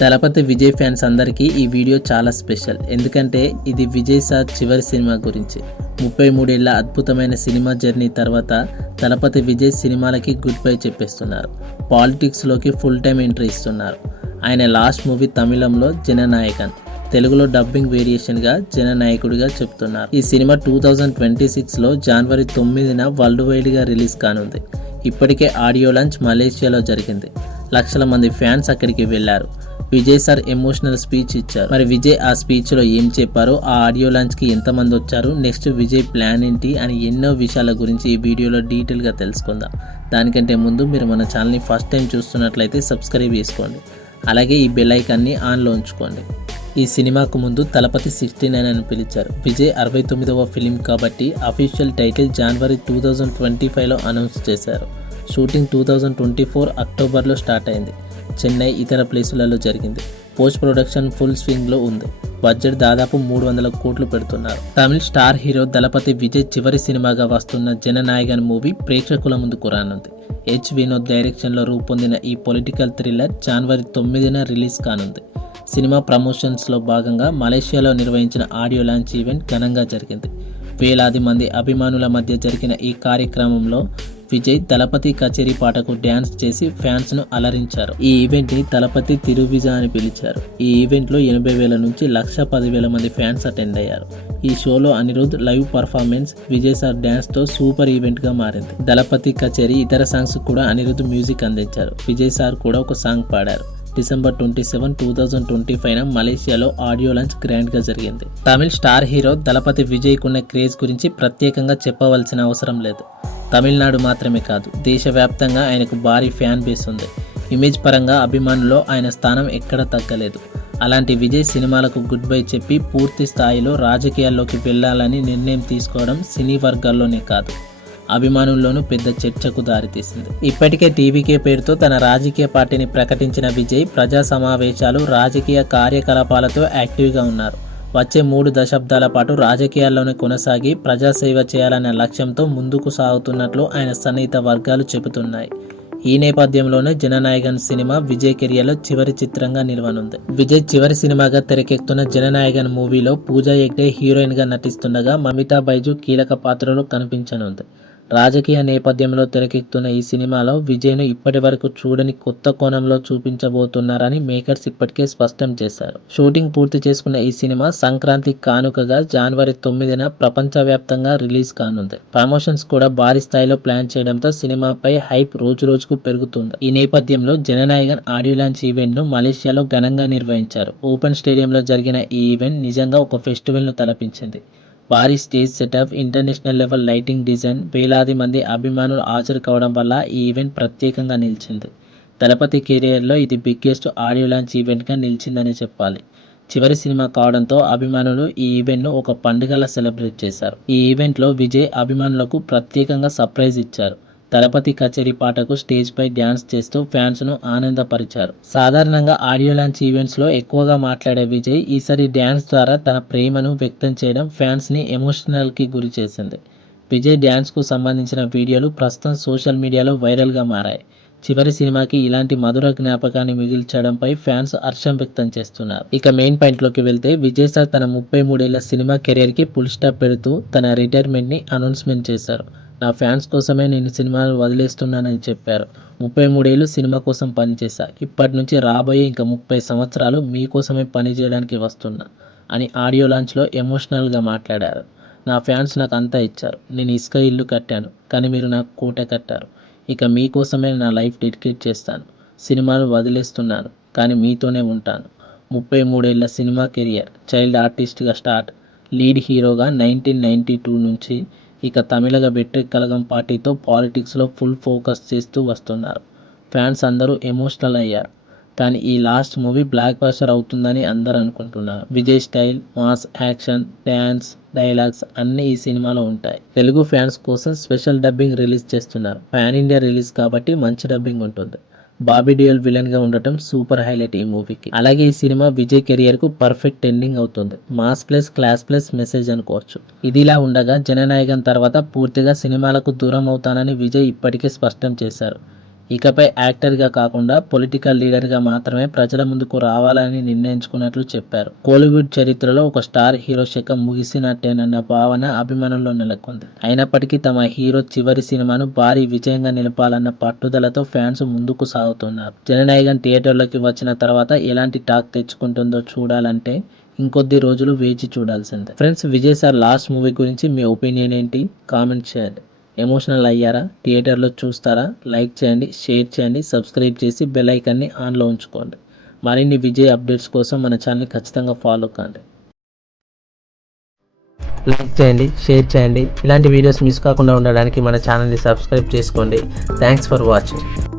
దళపతి Vijay fans అందరికీ ఈ video చాలా స్పెషల్. ఎందుకంటే ఇది విజయ్ సార్ చివరి సినిమా గురించి. 33 ఏళ్ల అద్భుతమైన సినిమా జర్నీ తర్వాత దళపతి విజయ్ సినిమాలకి గుడ్ బై చెప్పేస్తున్నారు. పాలిటిక్స్లోకి ఫుల్ టైం ఎంట్రీ ఇస్తున్నారు. ఆయన లాస్ట్ మూవీ తమిళంలో జననాయకన్, తెలుగులో డబ్బింగ్ వేరియేషన్గా జననాయకుడిగా చెప్తున్నారు. ఈ సినిమా 2026లో జనవరి 9న వరల్డ్ వైడ్గా రిలీజ్ కానుంది. ఇప్పటికే ఆడియో లాంచ్ మలేషియాలో జరిగింది. లక్షల మంది ఫ్యాన్స్ అక్కడికి వెళ్లారు. విజయ్ సార్ ఎమోషనల్ స్పీచ్ ఇచ్చారు. మరి విజయ్ ఆ స్పీచ్లో ఏం చెప్పారో, ఆ ఆడియో లాంచ్కి ఎంతమంది వచ్చారు, నెక్స్ట్ విజయ్ ప్లాన్ ఏంటి అని ఎన్నో విషయాల గురించి ఈ వీడియోలో డీటెయిల్గా తెలుసుకుందాం. దానికంటే ముందు మీరు మన ఛానల్ని ఫస్ట్ టైం చూస్తున్నట్లయితే సబ్స్క్రైబ్ చేసుకోండి. అలాగే ఈ బెల్ ఐకాన్ని ఆన్లో ఉంచుకోండి. ఈ సినిమాకు ముందు తలపతి 69 అని పిలిచారు. విజయ్ 69వ ఫిలిం కాబట్టి అఫీషియల్ టైటిల్ జనవరి 2025లో అనౌన్స్ చేశారు. షూటింగ్ 2024 అక్టోబర్లో స్టార్ట్ అయింది. చెన్నై, ఇతర ప్లేసులలో జరిగింది. పోస్ట్ ప్రొడక్షన్ ఫుల్ స్వింగ్లో ఉంది. బడ్జెట్ దాదాపు 300 కోట్లు పెడుతున్నారు. తమిళ స్టార్ హీరో దళపతి విజయ్ చివరి సినిమాగా వస్తున్న జననాయకన్ మూవీ ప్రేక్షకుల ముందుకు రానుంది. వినోద్ డైరెక్షన్లో రూపొందిన ఈ పొలిటికల్ థ్రిల్లర్ జనవరి 9న రిలీజ్ కానుంది. సినిమా ప్రమోషన్స్లో భాగంగా మలేషియాలో నిర్వహించిన ఆడియో లాంచ్ ఈవెంట్ ఘనంగా జరిగింది. వేలాది మంది అభిమానుల మధ్య జరిగిన ఈ కార్యక్రమంలో విజయ్ దళపతి కచేరీ పాటకు డ్యాన్స్ చేసి ఫ్యాన్స్ను అలరించారు. ఈ ఈవెంట్ని దళపతి తిరువిజ అని పిలిచారు. ఈ ఈవెంట్లో 80,000 నుంచి 110,000 మంది ఫ్యాన్స్ అటెండ్ అయ్యారు. ఈ షోలో Anirudh live performance, Vijay sir డ్యాన్స్తో సూపర్ ఈవెంట్గా మారింది. దళపతి కచేరీ ఇతర సాంగ్స్ కూడా అనిరుద్ మ్యూజిక్ అందించారు. విజయ్ సార్ కూడా ఒక సాంగ్ పాడారు. డిసెంబర్ 27, 2025న మలేషియాలో ఆడియో లాంచ్ గ్రాండ్గా జరిగింది. తమిళ స్టార్ హీరో దళపతి విజయ్కున్న క్రేజ్ గురించి ప్రత్యేకంగా చెప్పవలసిన అవసరం లేదు. తమిళనాడు మాత్రమే కాదు, దేశవ్యాప్తంగా ఆయనకు భారీ ఫ్యాన్ బేస్ ఉంది. ఇమేజ్ పరంగా అభిమానుల్లో ఆయన స్థానం ఎక్కడ తగ్గలేదు. అలాంటి విజయ్ సినిమాలకు గుడ్ బై చెప్పి పూర్తి స్థాయిలో రాజకీయాల్లోకి వెళ్లాలని నిర్ణయం తీసుకోవడం సినీ వర్గాల్లోనే కాదు, అభిమానుల్లోనూ పెద్ద చర్చకు దారితీసింది. ఇప్పటికే టీవీకే పేరుతో తన రాజకీయ పార్టీని ప్రకటించిన విజయ్ ప్రజా సమావేశాలు, రాజకీయ కార్యకలాపాలతో యాక్టివ్గా ఉన్నారు. వచ్చే 3 దశాబ్దాల పాటు రాజకీయాల్లోనే కొనసాగి ప్రజాసేవ చేయాలనే లక్ష్యంతో ముందుకు సాగుతున్నట్లు ఆయన సన్నిహిత వర్గాలు చెబుతున్నాయి. ఈ నేపథ్యంలోనే జననాయకన్ సినిమా విజయ్ కెరియర్లో చివరి చిత్రంగా నిలవనుంది. విజయ్ చివరి సినిమాగా తెరకెక్కుతున్న జననాయకన్ మూవీలో పూజా హెగ్డే హీరోయిన్గా నటిస్తుండగా మమితా బైజు కీలక పాత్రలో కనిపించనుంది. రాజకీయ నేపథ్యంలో తెరకెక్కుతున్న ఈ సినిమాలో విజయ్ను ఇప్పటి వరకు చూడని కొత్త కోణంలో చూపించబోతున్నారని మేకర్స్ ఇప్పటికే స్పష్టం చేశారు. షూటింగ్ పూర్తి చేసుకున్న ఈ సినిమా సంక్రాంతి కానుకగా జనవరి 9న ప్రపంచవ్యాప్తంగా రిలీజ్ కానుంది. ప్రమోషన్స్ కూడా భారీ స్థాయిలో ప్లాన్ చేయడంతో సినిమాపై హైప్ రోజురోజుకు పెరుగుతుంది. ఈ నేపథ్యంలో జననాయకన్ ఆడియో లాంచ్ ఈవెంట్ను మలేషియాలో ఘనంగా నిర్వహించారు. ఓపెన్ స్టేడియంలో జరిగిన ఈ ఈవెంట్ నిజంగా ఒక ఫెస్టివల్ను తలపించింది. భారీ stage setup, international level lighting design, వేలాది మంది అభిమానులు హాజరు కావడం వల్ల ఈ ఈవెంట్ ప్రత్యేకంగా నిలిచింది. దళపతి కెరియర్లో ఇది బిగ్గెస్ట్ ఆడియో లాంచ్ ఈవెంట్గా నిలిచిందని చెప్పాలి. చివరి సినిమా కావడంతో అభిమానులు ఈ ఈవెంట్ను ఒక పండుగలా సెలబ్రేట్ చేశారు. ఈ ఈవెంట్లో విజయ్ అభిమానులకు ప్రత్యేకంగా సర్ప్రైజ్ ఇచ్చారు. దళపతి కచేరీ పాటకు స్టేజ్పై డ్యాన్స్ చేస్తూ ఫ్యాన్స్ను ఆనందపరిచారు. సాధారణంగా ఆడియో లాంచ్ ఈవెంట్స్లో ఎక్కువగా మాట్లాడే విజయ్ ఈసారి డ్యాన్స్ ద్వారా తన ప్రేమను వ్యక్తం చేయడం ఫ్యాన్స్ని ఎమోషనల్కి గురి చేసింది. విజయ్ డ్యాన్స్కు సంబంధించిన వీడియోలు ప్రస్తుతం సోషల్ మీడియాలో వైరల్గా మారాయి. చివరి సినిమాకి ఇలాంటి మధుర జ్ఞాపకాన్ని మిగిల్చడంపై ఫ్యాన్స్ హర్షం వ్యక్తం చేస్తున్నారు. ఇక మెయిన్ పాయింట్లోకి వెళ్తే విజయ్ సార్ తన 33 ఏళ్ల సినిమా కెరియర్కి ఫుల్ స్టాప్ పెడుతూ తన రిటైర్మెంట్ని అనౌన్స్మెంట్ చేశారు. నా ఫ్యాన్స్ కోసమే నేను సినిమాలు వదిలేస్తున్నానని చెప్పారు. 33 ఏళ్ళు సినిమా కోసం పనిచేశా. ఇప్పటి నుంచి రాబోయే ఇంకా 30 సంవత్సరాలు మీకోసమే పనిచేయడానికి వస్తున్నా అని ఆడియో లాంచ్లో ఎమోషనల్గా మాట్లాడారు. నా ఫ్యాన్స్ నాకు అంతా ఇచ్చారు. నేను ఇసుక ఇల్లు కట్టాను, కానీ మీరు నాకు కోట కట్టారు. ఇక మీకోసమే నా లైఫ్ డెడికేట్ చేస్తాను. సినిమాలు వదిలేస్తున్నాను, కానీ మీతోనే ఉంటాను. 33 ఏళ్ల సినిమా కెరియర్, చైల్డ్ ఆర్టిస్ట్గా స్టార్ట్, లీడ్ హీరోగా 1992 నుంచి ఇక తమిళగ వెట్రి కళగం పార్టీతో పాలిటిక్స్లో ఫుల్ ఫోకస్ చేస్తూ వస్తున్నారు. ఫ్యాన్స్ అందరూ ఎమోషనల్ అయ్యారు. కానీ ఈ లాస్ట్ మూవీ బ్లాక్ బస్టర్ అవుతుందని అందరూ అనుకుంటున్నారు. Vijay style, mass, action, dance, dialogues అన్నీ ఈ సినిమాలో ఉంటాయి. తెలుగు ఫ్యాన్స్ కోసం స్పెషల్ డబ్బింగ్ రిలీజ్ చేస్తున్నారు. పాన్ ఇండియా రిలీజ్ కాబట్టి మంచి డబ్బింగ్ ఉంటుంది. బాబీ డియోల్ విలన్ గా ఉండటం సూపర్ హైలైట్ ఈ మూవీకి. అలాగే ఈ సినిమా విజయ్ కెరియర్ కు పర్ఫెక్ట్ ఎండింగ్ అవుతుంది. Mass plus class plus message అనుకోవచ్చు. ఇదిలా ఉండగా జననాయకన్ తర్వాత పూర్తిగా సినిమాలకు దూరం అవుతానని విజయ్ ఇప్పటికే స్పష్టం చేశారు. ఇకపై యాక్టర్గా కాకుండా పొలిటికల్ లీడర్గా మాత్రమే ప్రజల ముందుకు రావాలని నిర్ణయించుకున్నట్లు చెప్పారు. కోలీవుడ్ చరిత్రలో ఒక స్టార్ హీరో శకం ముగిసినట్టేనన్న భావన అభిమానుల్లో నెలకొంది. అయినప్పటికీ తమ హీరో చివరి సినిమాను భారీ విజయంగా నిలపాలన్న పట్టుదలతో ఫ్యాన్స్ ముందుకు సాగుతున్నారు. జననాయకన్ థియేటర్లోకి వచ్చిన తర్వాత ఎలాంటి టాక్ తెచ్చుకుంటుందో చూడాలంటే ఇంకొద్ది రోజులు వేచి చూడాల్సిందే. Friends, Vijay sir last movie గురించి మీ ఒపీనియన్ ఏంటి? కామెంట్ చేయండి. ఎమోషనల్ అయ్యారా? థియేటర్లో చూస్తారా? లైక్ చేయండి, షేర్ చేయండి, సబ్స్క్రైబ్ చేసి బెల్ ఐకాన్ని ఆన్లో ఉంచుకోండి. మరిన్ని విజయ్ అప్డేట్స్ కోసం మన ఛానల్ని ఖచ్చితంగా ఫాలో కండి. లైక్ చేయండి, షేర్ చేయండి. ఇలాంటి వీడియోస్ మిస్ కాకుండా ఉండడానికి మన ఛానల్ని సబ్స్క్రైబ్ చేసుకోండి. Thanks for watching.